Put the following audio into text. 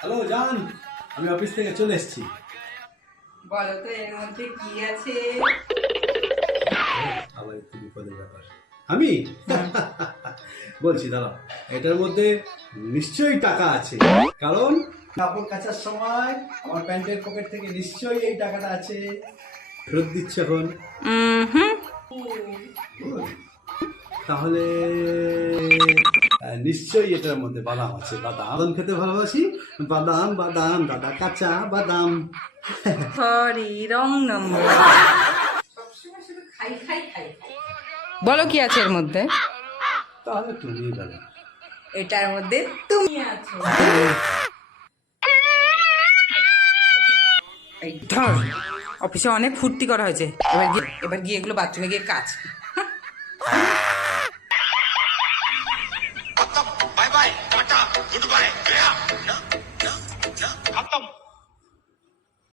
Hello জান, আমি office থেকে চলে এসেছি। বলো তো এর মধ্যে কি আছে? আবার একটু বিপদের ব্যাপার। আমি বলছি দাঁড়াও, এটার মধ্যে নিশ্চয়ই টাকা আছে, কারণ কাপড় কাচার সময় আমার প্যান্টের পকেট থেকে নিশ্চয়ই এই টাকাটা আছে। ফেরত দিচ্ছে এখন। তাহলে নিশ্চয়ই এটার মধ্যে বাদাম আছে। বাদাম খেতে ভালোবাসি। বাদাম বাদাম দাদা, কাঁচা বাদাম। সরি, রং নম্বর। সবসময় শুধু খাই খাই খাই খাই। বলো কি আছে এর মধ্যে? তাহলে তুমি বলো। এটার মধ্যে তুমি আছো। এই ধর, অফিসে অনেক ফুর্তি করা হয়েছে, এবার গিয়ে এগুলো বাথরুমে গিয়ে কাজ। Bye bye, tata, goodbye, yeah.